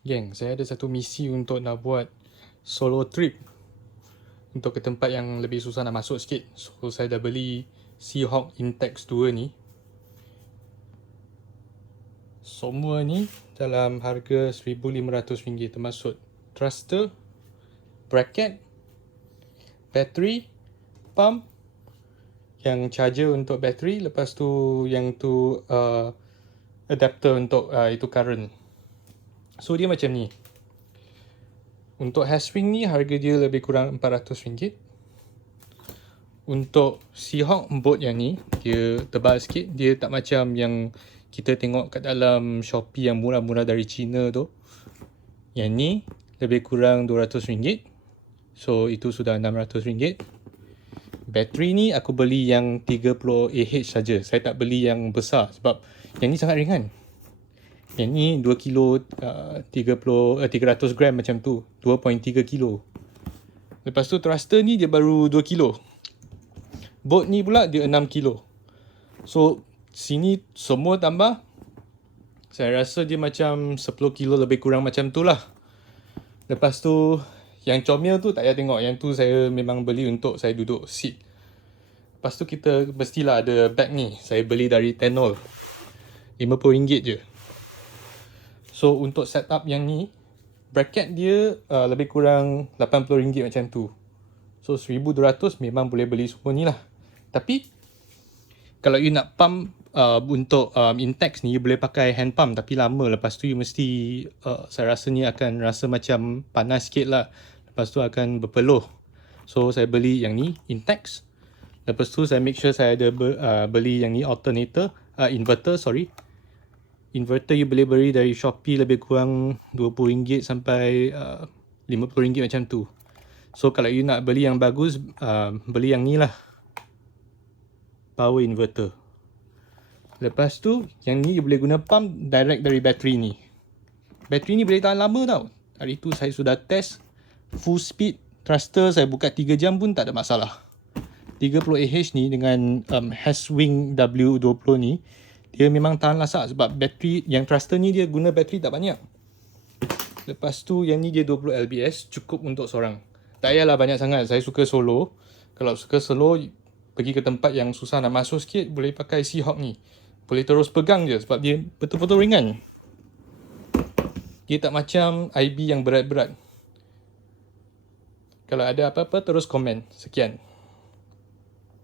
Geng, saya ada satu misi untuk nak buat solo trip untuk ke tempat yang lebih susah nak masuk sikit. So, saya dah beli Seahawk Intex 2 ni. Semua ni dalam harga RM1,500 termasuk thruster, bracket, battery, pump, yang charger untuk battery, lepas tu yang tu adapter untuk itu current. So dia macam ni. Untuk hairswing ni harga dia lebih kurang RM400. Untuk Seahawk boat yang ni, dia tebal sikit. Dia tak macam yang kita tengok kat dalam Shopee yang murah-murah dari China tu. Yang ni lebih kurang RM200. So itu sudah RM600. Bateri ni aku beli yang 30Ah saja. Saya tak beli yang besar sebab yang ni sangat ringan. Yang ni 2 kilo 300 gram macam tu, 2.3 kilo. Lepas tu thruster ni dia baru 2 kilo. Boat ni pula dia 6 kilo. So sini semua tambah, saya rasa dia macam 10 kilo lebih kurang macam tu lah. Lepas tu yang comel tu tak payah tengok. Yang tu saya memang beli untuk saya duduk seat. Lepas tu kita mestilah ada bag ni. Saya beli dari Tenol, RM50 je. So untuk setup yang ni, bracket dia lebih kurang RM80 macam tu. So RM1,200 memang boleh beli semua ni lah. Tapi kalau you nak pump untuk Intex ni, you boleh pakai hand pump tapi lama. Lepas tu you mesti saya rasa ni akan rasa macam panas sikit lah. Lepas tu akan berpeluh. So saya beli yang ni Intex. Lepas tu saya make sure saya ada beli yang ni inverter. Inverter you boleh beli dari Shopee lebih kurang RM20 sampai RM50 macam tu. So kalau you nak beli yang bagus, beli yang ni lah, power inverter. Lepas tu yang ni you boleh guna pump direct dari bateri ni. Bateri ni boleh tahan lama tau. Hari tu saya sudah test full speed thruster, saya buka 3 jam pun tak ada masalah. 30Ah ni dengan Hairswing W20 ni, dia memang tahan lasak sebab bateri yang thruster ni dia guna bateri tak banyak. Lepas tu yang ni dia 20 lbs, cukup untuk seorang. Tak payahlah banyak sangat, saya suka solo. Kalau suka solo, pergi ke tempat yang susah nak masuk sikit, boleh pakai Seahawk ni. Boleh terus pegang je sebab dia betul-betul ringan. Dia tak macam IB yang berat-berat. Kalau ada apa-apa terus komen. Sekian.